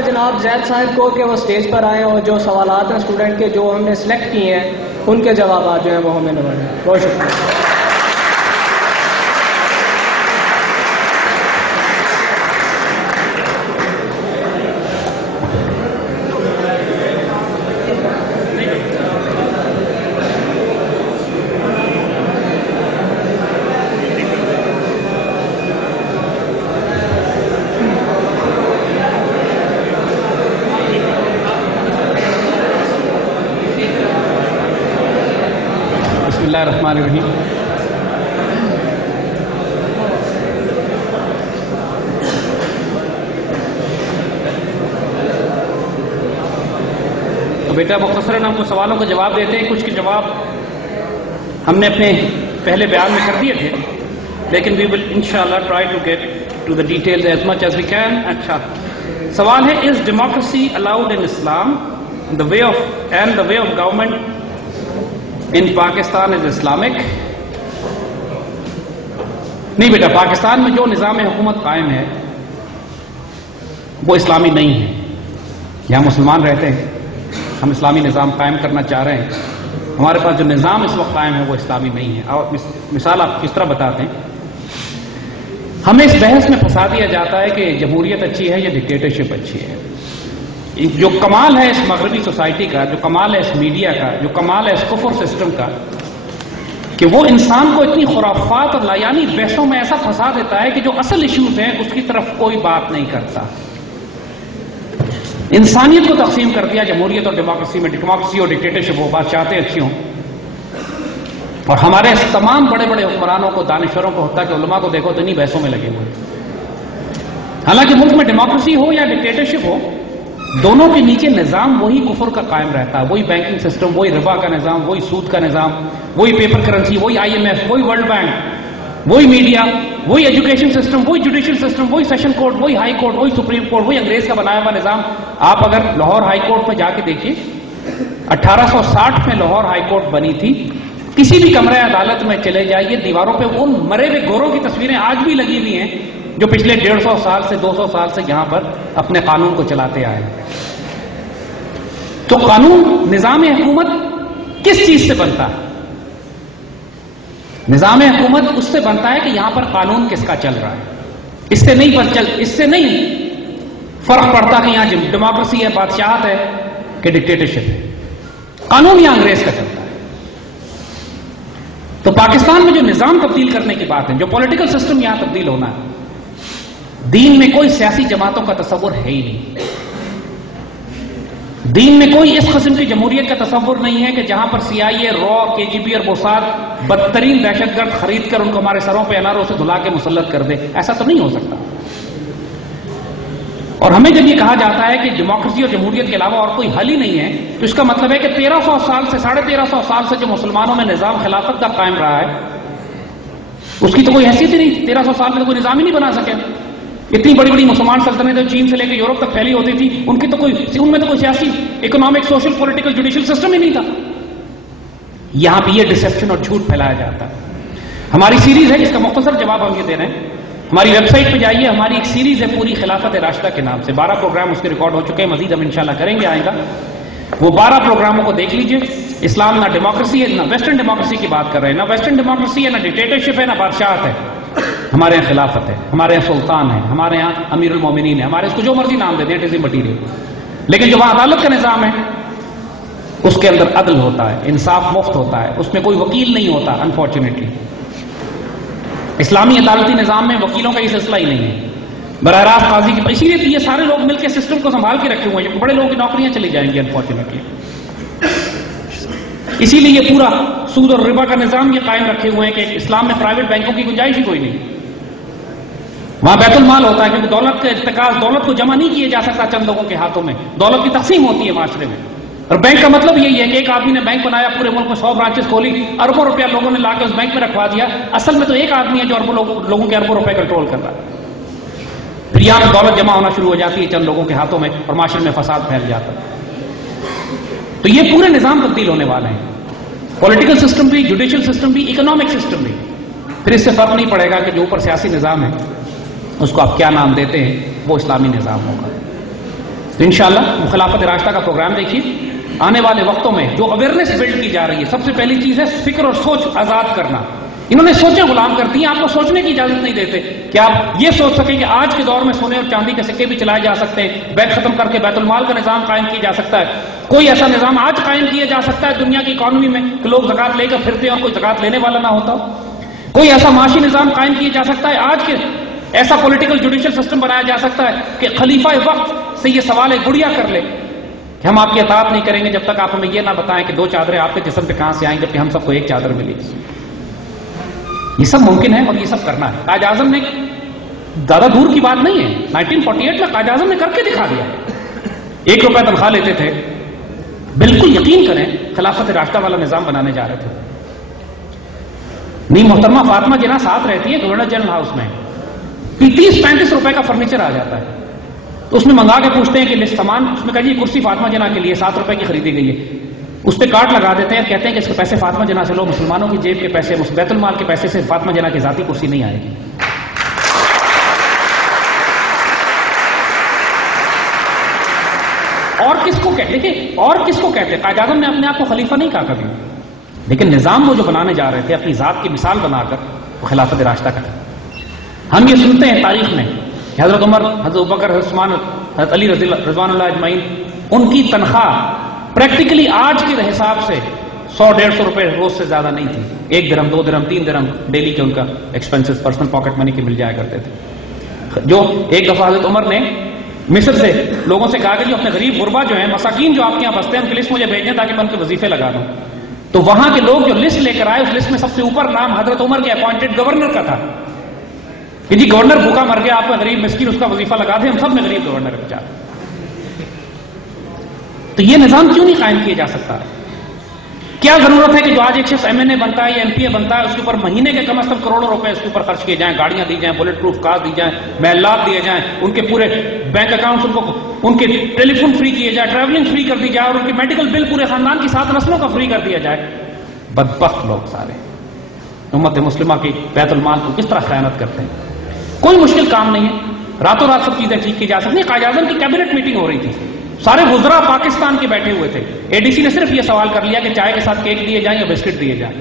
گا جناب زید صاحب کو کہ وہ اسٹیج پر آئیں اور جو سوالات ہیں اسٹوڈنٹ کے جو ہم نے سلیکٹ کیے ہیں ان کے جوابات جو ہیں وہ ہمیں نوازیں. بہت شکریہ. الرحمن الرحیم. تو بیٹا مختصراً ہم کو سوالوں کا جواب دیتے ہیں. کچھ کے جواب ہم نے اپنے پہلے بیان میں کر دیے تھے, لیکن we will inshallah try to get to the details as much as we can. اچھا سوال ہے, is democracy allowed in Islam? The way of government in Pakistan is Islamic? نہیں بیٹا, پاکستان میں جو نظام حکومت قائم ہے وہ اسلامی نہیں ہے. یہاں مسلمان رہتے ہیں, ہم اسلامی نظام قائم کرنا چاہ رہے ہیں. ہمارے پاس جو نظام اس وقت قائم ہے وہ اسلامی نہیں ہے. اور مثال آپ کس طرح بتاتے ہیں, ہمیں اس بحث میں پھنسا دیا جاتا ہے کہ جمہوریت اچھی ہے یا ڈکٹیٹرشپ اچھی ہے. جو کمال ہے اس مغربی سوسائٹی کا, جو کمال ہے اس میڈیا کا, جو کمال ہے اس کفر سسٹم کا, کہ وہ انسان کو اتنی خرافات اور لایانی بحثوں میں ایسا پھنسا دیتا ہے کہ جو اصل ایشوز ہیں اس کی طرف کوئی بات نہیں کرتا. انسانیت کو تقسیم کر دیا جمہوریت اور ڈیموکریسی میں. ڈیموکریسی اور ڈکٹیٹرشپ وہ بات چاہتے اچھی ہوں, اور ہمارے تمام بڑے بڑے حکمرانوں کو, دانشوروں کو, حتیٰ کہ علماء کو دیکھو تو انہی بحثوں میں لگے ہوئے. حالانکہ ملک میں ڈیموکریسی ہو یا ڈکٹیٹرشپ ہو, دونوں کے نیچے نظام وہی کفر کا قائم رہتا ہے. وہی بینکنگ سسٹم, وہی ربا کا نظام, وہی سود کا نظام, وہی پیپر کرنسی, وہی IMF, وہی ورلڈ بینک, وہی میڈیا, وہی ایجوکیشن سسٹم, وہی جوڈیشل سسٹم, وہی سیشن کورٹ, وہی ہائی کورٹ, وہی سپریم کورٹ, وہی انگریز کا بنایا ہوا نظام. آپ اگر لاہور ہائی کورٹ میں جا کے دیکھیے, 1860 میں لاہور ہائی کورٹ بنی تھی. کسی بھی کمرہ عدالت میں چلے جائیے, دیواروں پہ ان مرے ہوئے گوروں کی تصویریں آج بھی لگی ہوئی ہیں جو پچھلے 150 سال سے 200 سال سے یہاں پر اپنے قانون کو چلاتے آئے. تو قانون, نظام حکومت کس چیز سے بنتا ہے؟ نظام حکومت اس سے بنتا ہے کہ یہاں پر قانون کس کا چل رہا ہے. اس سے نہیں فرق پڑتا کہ یہاں ڈیموکریسی ہے, بادشاہت ہے کہ ڈکٹیٹرشپ ہے. قانون یہاں انگریز کا چلتا ہے. تو پاکستان میں جو نظام تبدیل کرنے کی بات ہے, جو پولیٹیکل سسٹم یہاں تبدیل ہونا ہے, دین میں کوئی سیاسی جماعتوں کا تصور ہے ہی نہیں. دین میں کوئی اس قسم کی جمہوریت کا تصور نہیں ہے کہ جہاں پر CIA, را, KGB اور موساد بدترین دہشت گرد خرید کر ان کو ہمارے سروں پہ اناروں سے دھلا کے مسلط کر دے. ایسا تو نہیں ہو سکتا. اور ہمیں جب یہ کہا جاتا ہے کہ ڈیموکریسی اور جمہوریت کے علاوہ اور کوئی حل ہی نہیں ہے, تو اس کا مطلب ہے کہ 1300 سال سے 1350 سال سے جو مسلمانوں میں نظام خلافت کا قائم رہا ہے اس کی تو کوئی حیثیت ہی نہیں. 1300 سال میں تو کوئی نظام ہی نہیں بنا سکے. اتنی بڑی بڑی مسلمان سلطنتیں چین سے لے کے یورپ تک پھیلی ہوتی تھی, ان میں تو کوئی سیاسی, economic, social, political, judicial system ہی نہیں تھا. یہاں پہ یہ ڈسیپشن اور جھوٹ پھیلایا جاتا ہے. ہماری سیریز ہے جس کا مختصر جواب ہم یہ دے رہے ہیں. ہماری ویب سائٹ پہ جائیے, ہماری ایک سیریز ہے پوری خلافت راشدہ کے نام سے. 12 پروگرام اس کے ریکارڈ ہو چکے ہیں, مزید ہم انشاءاللہ کریں گے آئے گا. وہ 12 پروگراموں کو دیکھ لیجئے. اسلام نہ ڈیموکریسی ہے, نہ ویسٹرن ڈیموکریسی کی بات کر رہے ہیں, نہ ویسٹرن ڈیموکریسی ہے, نہ ڈکٹیٹرشپ ہے, نہ بادشاہت ہے. ہمارے یہاں خلافت ہے, ہمارے یہاں سلطان ہے, ہمارے یہاں امیر المومنین ہے, ہمارے اس کو جو مرضی نام دے دیں, اٹ از مٹیریل. لیکن جو وہاں عدالت کا نظام ہے اس کے اندر عدل ہوتا ہے, انصاف مفت ہوتا ہے, اس میں کوئی وکیل نہیں ہوتا. انفارچونیٹلی اسلامی عدالتی نظام میں وکیلوں کا یہ سلسلہ ہی نہیں ہے. براہ راست قاضی کی, اسی لیے یہ سارے لوگ مل کے سسٹم کو سنبھال کے رکھے ہوئے ہیں. بڑے لوگوں کی نوکریاں چلی جائیں گی انفارچونیٹلی. اسی لیے یہ پورا سود اور ربا کا نظام یہ قائم رکھے ہوئے ہیں کہ اسلام میں پرائیویٹ بینکوں کی گنجائش ہی کوئی نہیں. وہاں بیت المال ہوتا ہے, کیونکہ دولت کا ارتکاز, دولت کو جمع نہیں کیا جا سکتا چند لوگوں کے ہاتھوں میں. دولت کی تقسیم ہوتی ہے معاشرے میں. اور بینک کا مطلب یہی ہے کہ ایک آدمی نے بینک بنایا, پورے ملک میں 100 برانچز کھولی, اربوں روپیہ لوگوں نے لا کے اس بینک میں رکھوا دیا. اصل میں تو ایک آدمی ہے جو اربوں لوگوں کے اربوں روپے کنٹرول کر رہا ہے. پھر یہاں پہ دولت جمع ہونا شروع ہو جاتی ہے چند لوگوں کے ہاتھوں میں, اور معاشرے میں فساد پھیل جاتا ہے. تو یہ پورے نظام تبدیل ہونے والے ہیں. پولیٹیکل سسٹم بھی, جوڈیشل سسٹم بھی, اکنامک سسٹم بھی. پھر اس سے فرق نہیں پڑے گا کہ جو اوپر سیاسی نظام ہے اس کو آپ کیا نام دیتے ہیں, وہ اسلامی نظام ہوگا. تو انشاءاللہ خلافت راشدہ کا پروگرام دیکھیے. آنے والے وقتوں میں جو اویئرنیس بلڈ کی جا رہی ہے، سب سے پہلی چیز ہے فکر اور سوچ آزاد کرنا. انہوں نے سوچیں غلام کر دی ہیں، آپ کو سوچنے کی اجازت نہیں دیتے کہ آپ یہ سوچ سکیں کہ آج کے دور میں سونے اور چاندی کے سکے بھی چلائے جا سکتے ہیں، بینک ختم کر کے بیت المال کا نظام قائم کیا جا سکتا ہے. کوئی ایسا نظام آج قائم کیا جا سکتا ہے دنیا کی اکانومی میں کہ لوگ زکات لے کر پھرتے ہیں اور کوئی زکات لینے والا نہ ہوتا. کوئی ایسا معاشی نظام قائم کیا جا سکتا ہے آج کے، ایسا پولیٹیکل جوڈیشل سسٹم بنایا جا سکتا ہے کہ خلیفہ وقت سے یہ سوال ایک گڑیا کر لے کہ ہم آپ کی اطاعت نہیں کریں گے جب تک آپ ہمیں یہ نہ بتائیں کہ 2 چادریں آپ کے جسم پہ کہاں سے آئیں جبکہ ہم سب کو ایک چادر ملی. یہ سب ممکن ہے اور یہ سب کرنا ہے. قائد اعظم نے، زیادہ دور کی بات نہیں ہے، 1948 میں قائد اعظم نے کر کے دکھا دیا. 1 روپے تنخواہ لیتے تھے، بالکل یقین کریں خلافت راشدہ والا نظام بنانے جا رہے تھے. نہیں، محترمہ فاطمہ جناح ساتھ رہتی ہے گورنر جنرل ہاؤس میں، 30-35 روپے کا فرنیچر آ جاتا ہے. تو اس میں منگا کے پوچھتے ہیں کہ لسٹ سامان، اس میں کہا جی کرسی فاطمہ جناح کے لیے 7 روپے کی خریدی گئی ہے. اس پہ کارڈ لگا دیتے ہیں، کہتے ہیں کہ اس کے پیسے فاطمہ جناح سے لو، مسلمانوں کی جیب کے پیسے، بیت المال کے پیسے سے فاطمہ جناح کی ذاتی کرسی نہیں آئے گی. اور کس کو کہتے دیکھیں، اور کس کو کہتے ہیں؟ قائد اعظم نے اپنے آپ کو خلیفہ نہیں کہا کبھی، لیکن نظام وہ جو بنانے جا رہے تھے اپنی ذات کی مثال بنا کر، وہ خلافت راشدہ کا تھا. ہم یہ سنتے ہیں تاریخ میں کہ حضرت عمر، حضرت ابوبکر، حضرت عثمان، حضرت علی رضوان اللہ اجمعین، ان کی تنخواہ پریکٹیکلی آج کے حساب سے 100-150 روپے روز سے زیادہ نہیں تھی. 1 درہم، 2 درہم، 3 درہم ڈیلی کے ان کا ایکسپینسز پرسنل پاکٹ منی کے مل جایا کرتے تھے. جو ایک دفعہ حضرت عمر نے مصر سے لوگوں سے کہا کہ جو اپنے غریب غربا جو ہیں، مساکین جو آپ کے یہاں بستے ہیں، ان کی لسٹ مجھے بھیج دیں تاکہ میں ان کے وظیفے لگا دوں. تو وہاں کے لوگ جو لسٹ لے کر آئے، اس لسٹ میں سب سے اوپر نام حضرت عمر کے اپوائنٹڈ گورنر کا تھا کہ جی گورنر بھوکا مر گیا، آپ کا غریب مسکین اس کا وظیفہ لگا دیں، ہم سب میں غریب گورنر ہے بیچارہ. تو یہ نظام کیوں نہیں قائم کیا جا سکتا؟ کیا ضرورت ہے کہ جو آج ایک شخص ایم این اے بنتا ہے یا ایم پی اے بنتا ہے، اس کے اوپر مہینے کے کم از کم کروڑوں روپے اس کے اوپر خرچ کیے جائیں، گاڑیاں دی جائیں، بلٹ پروف کار دی جائیں، محلات دیے جائیں، ان کے پورے بینک اکاؤنٹ ان کے ٹیلی فون فری کیے جائے، ٹریولنگ فری کر دی جائے، اور ان کے میڈیکل بل پورے خاندان کی 7 نسلوں کا فری کر دیا جائے. بدبخت لوگ سارے امت مسلمہ کی بیت المال کو کس طرح خیانت کرتے ہیں. کوئی مشکل کام نہیں ہے، راتوں رات سب چیزیں ٹھیک کی جا سکتی ہیں. قائد اعظم کی کیبنٹ میٹنگ ہو رہی تھی، سارے وزراء پاکستان کے بیٹھے ہوئے تھے. ADC نے صرف یہ سوال کر لیا کہ چائے کے ساتھ کیک دیے جائیں یا بسکٹ دیے جائیں.